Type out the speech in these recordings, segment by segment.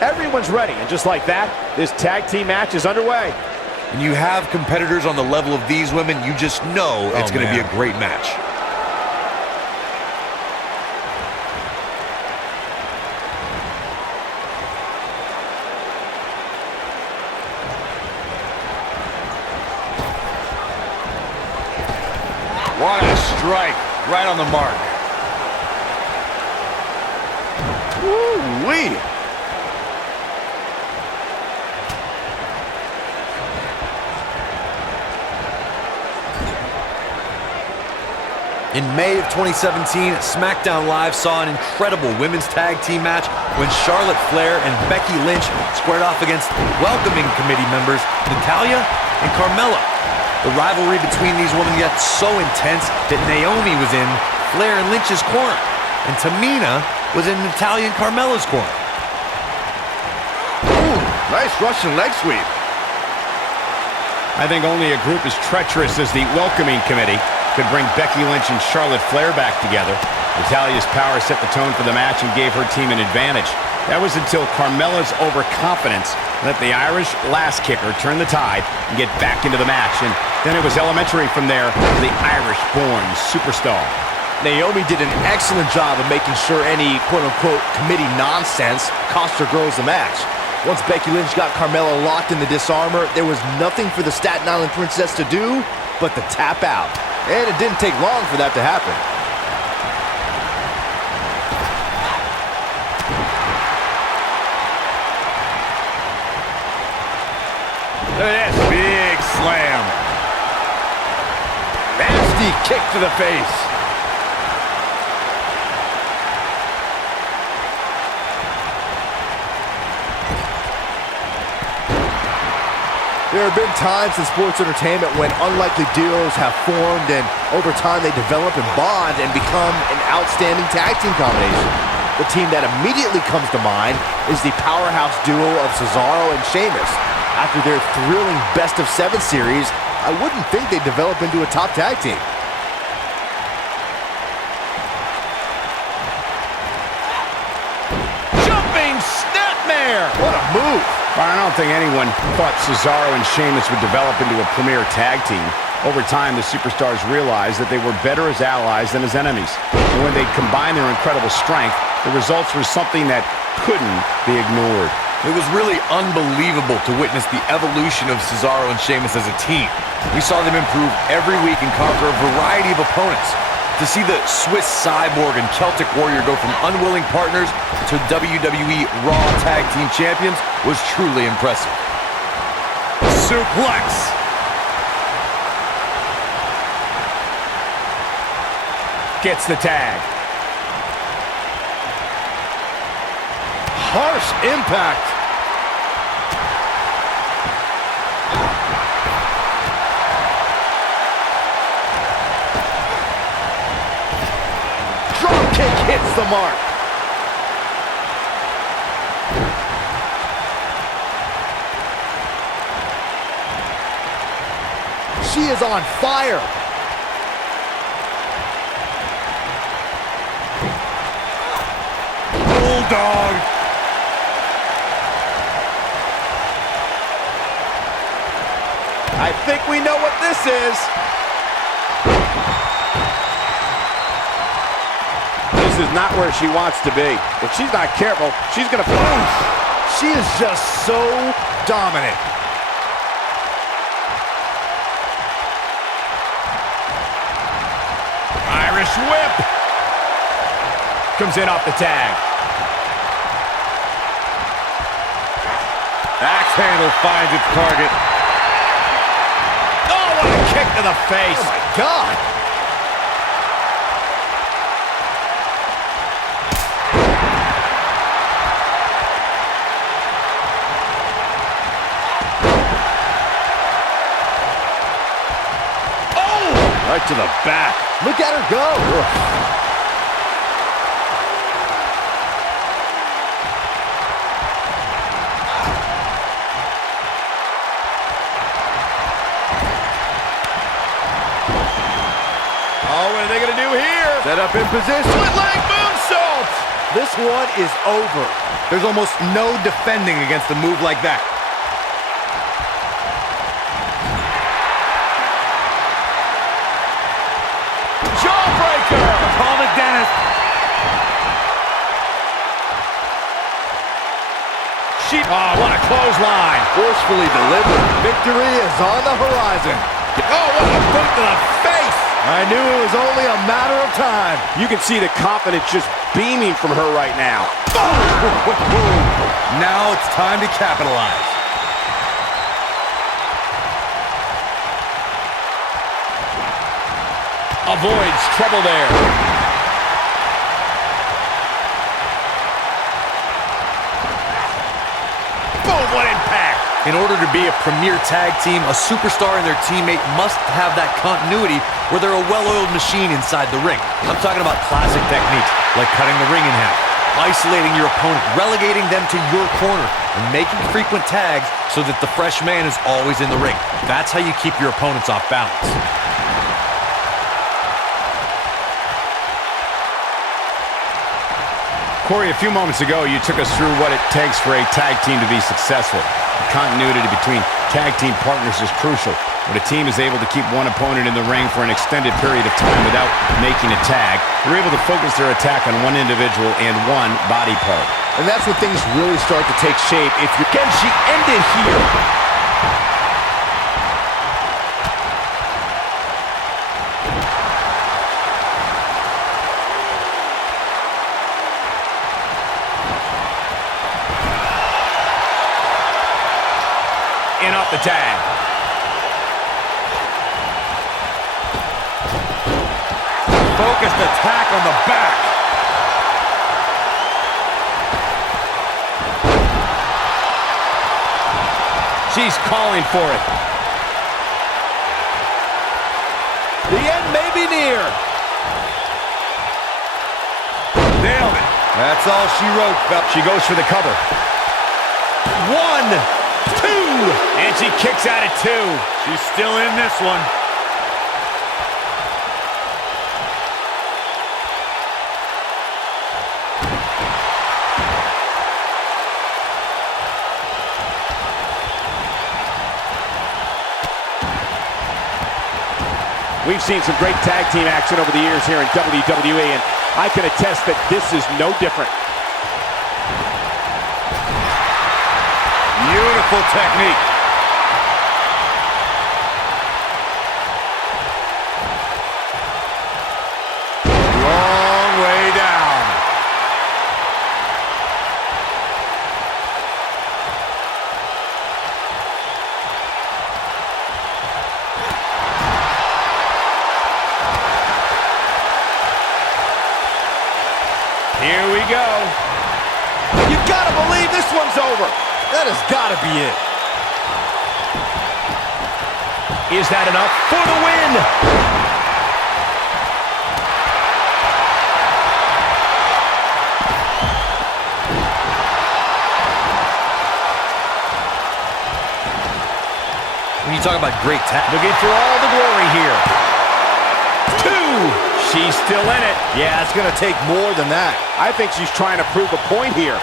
Everyone's ready, and just like that, this tag team match is underway. When you have competitors on the level of these women, you just know it's going to be a great match. What a strike, right on the mark. Woo-wee. In May of 2017, SmackDown Live saw an incredible women's tag team match when Charlotte Flair and Becky Lynch squared off against welcoming committee members Natalya and Caramella. The rivalry between these women got so intense that Naomi was in Flair and Lynch's corner, and Tamina was in Natalya and Carmella's corner. Ooh, nice Russian leg sweep. I think only a group as treacherous as the welcoming committee could bring Becky Lynch and Charlotte Flair back together. Natalya's power set the tone for the match and gave her team an advantage. That was until Carmella's overconfidence let the Irish last kicker turn the tide and get back into the match. And then it was elementary from there for the Irish-born superstar. Naomi did an excellent job of making sure any quote-unquote committee nonsense cost her girls the match. Once Becky Lynch got Carmella locked in the disarmor, there was nothing for the Staten Island Princess to do but to tap out. And it didn't take long for that to happen. Look at this, big slam. Nasty kick to the face. There have been times in sports entertainment when unlikely duos have formed, and over time they develop and bond and become an outstanding tag team combination. The team that immediately comes to mind is the powerhouse duo of Cesaro and Sheamus. After their thrilling best-of-7 series, I wouldn't think they'd develop into a top tag team. Jumping snapmare. What a move! I don't think anyone thought Cesaro and Sheamus would develop into a premier tag team. Over time, the superstars realized that they were better as allies than as enemies. And when they combined their incredible strength, the results were something that couldn't be ignored. It was really unbelievable to witness the evolution of Cesaro and Sheamus as a team. We saw them improve every week and conquer a variety of opponents. To see the Swiss Cyborg and Celtic Warrior go from unwilling partners to WWE Raw Tag Team Champions was truly impressive. Suplex. Gets the tag. Harsh impact. Drop kick hits the mark. She is on fire. Bulldog. I think we know what this is. This is not where she wants to be. If she's not careful, she's going to fall. She is just so dominant. Irish whip. Comes in off the tag. Axe handle finds its target. Oh, what a kick to the face. Oh, my God. Oh! Right to the back. Look at her go. Ugh. Oh, what are they going to do here? Set up in position. Split leg moonsault. This one is over. There's almost no defending against a move like that. Jawbreaker! Call the dentist. Oh, what a clothesline. Forcefully delivered. Victory is on the horizon. Oh, what a boot to the face. I knew it was only a matter of time. You can see the confidence just beaming from her right now. Now it's time to capitalize. Avoids trouble there. Boom, what impact. In order to be a premier tag team, a superstar and their teammate must have that continuity where they're a well-oiled machine inside the ring. I'm talking about classic techniques, like cutting the ring in half, isolating your opponent, relegating them to your corner, and making frequent tags so that the fresh man is always in the ring. That's how you keep your opponents off balance. Corey, a few moments ago, you took us through what it takes for a tag team to be successful. The continuity between tag team partners is crucial. When a team is able to keep one opponent in the ring for an extended period of time without making a tag, they're able to focus their attack on one individual and one body part. And that's when things really start to take shape. If you can, she ended here. In off the tag. Focused attack on the back. She's calling for it. The end may be near. Nailed it. That's all she wrote. She goes for the cover. 1, 2, and she kicks out at 2. She's still in this one. We've seen some great tag team action over the years here in WWE, and I can attest that this is no different. Beautiful technique. Long way down. Here we go. You gotta believe this one's over. That has gotta be it. Is that enough for the win? When you talk about great tag, Looking for all the glory here. 2. She's still in it. Yeah, it's gonna take more than that. I think she's trying to prove a point here.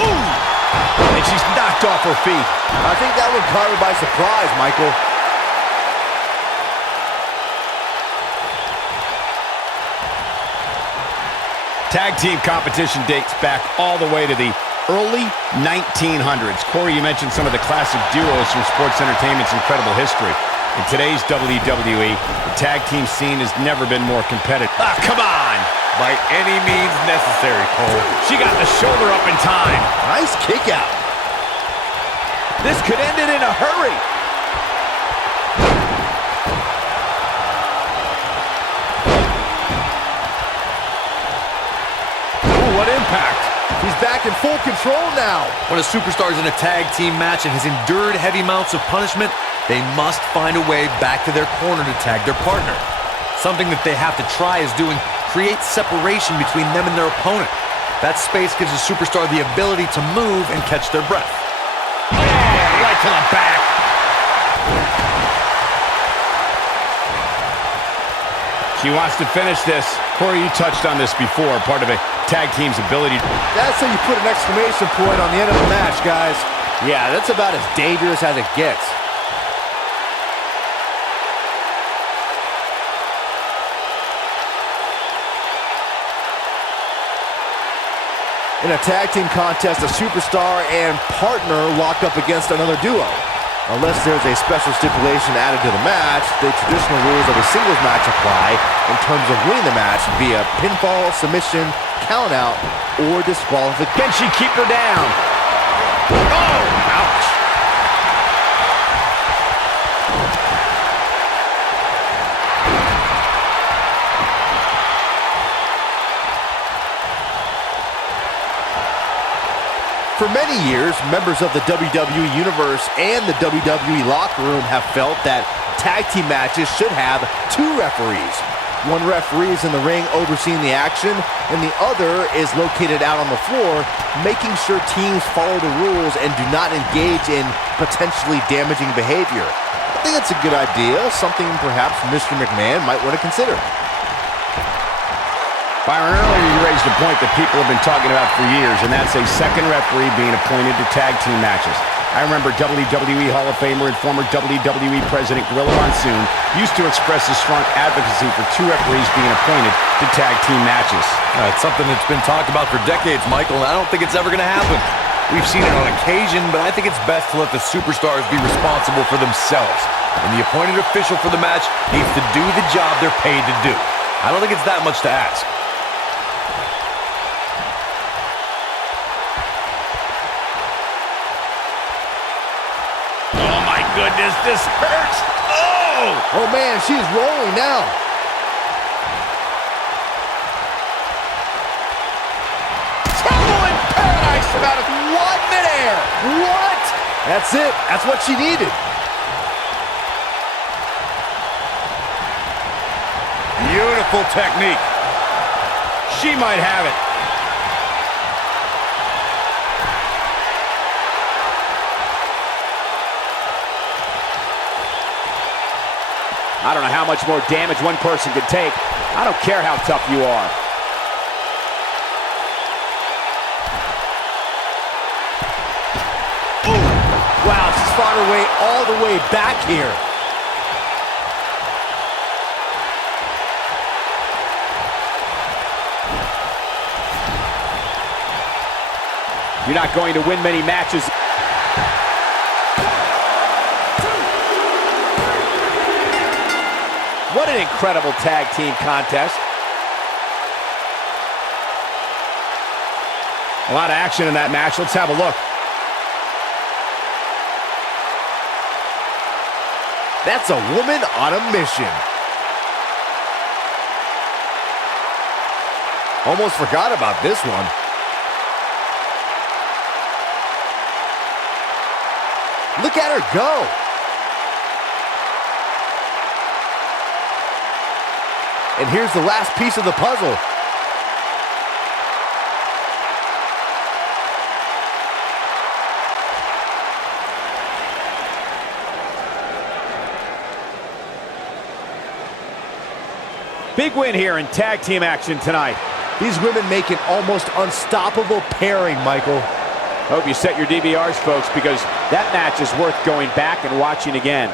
And she's knocked off her feet. I think that one caught her by surprise, Michael. Tag team competition dates back all the way to the early 1900s. Corey, you mentioned some of the classic duos from sports entertainment's incredible history. In today's WWE, the tag team scene has never been more competitive. Ah, come on! by any means necessary, Cole. She got the shoulder up in time. Nice kick out. This could end it in a hurry. Ooh, what impact. He's back in full control now. When a superstar is in a tag team match and has endured heavy amounts of punishment, they must find a way back to their corner to tag their partner. Something that they have to try is doing create separation between them and their opponent. That space gives a superstar the ability to move and catch their breath. Oh, right to the back. She wants to finish this. Corey, you touched on this before, part of a tag team's ability. That's how you put an exclamation point on the end of the match, guys. Yeah, that's about as dangerous as it gets. In a tag team contest, a superstar and partner lock up against another duo. Unless there's a special stipulation added to the match, the traditional rules of a singles match apply in terms of winning the match via pinfall, submission, countout, or disqualification. Can she keep her down? Oh, ouch. For many years, members of the WWE Universe and the WWE locker room have felt that tag team matches should have two referees. One referee is in the ring overseeing the action, and the other is located out on the floor, making sure teams follow the rules and do not engage in potentially damaging behavior. I think that's a good idea, something perhaps Mr. McMahon might want to consider. Byron, earlier you raised a point that people have been talking about for years, and that's a second referee being appointed to tag team matches. I remember WWE Hall of Famer and former WWE President Gorilla Monsoon used to express his strong advocacy for two referees being appointed to tag team matches. It's something that's been talked about for decades, Michael, and I don't think it's ever going to happen. We've seen it on occasion, but I think it's best to let the superstars be responsible for themselves. And the appointed official for the match needs to do the job they're paid to do. I don't think it's that much to ask. Goodness, this hurts. Oh man, she's rolling now. Trouble in paradise about it. What midair? What? That's it. That's what she needed. Beautiful technique. She might have it. I don't know how much more damage one person can take. I don't care how tough you are. Ooh. Wow, she's fought her way all the way back here. You're not going to win many matches. What an incredible tag team contest. A lot of action in that match. Let's have a look. That's a woman on a mission. Almost forgot about this one. Look at her go. And here's the last piece of the puzzle. Big win here in tag team action tonight. These women make an almost unstoppable pairing, Michael. Hope you set your DVRs, folks, because that match is worth going back and watching again.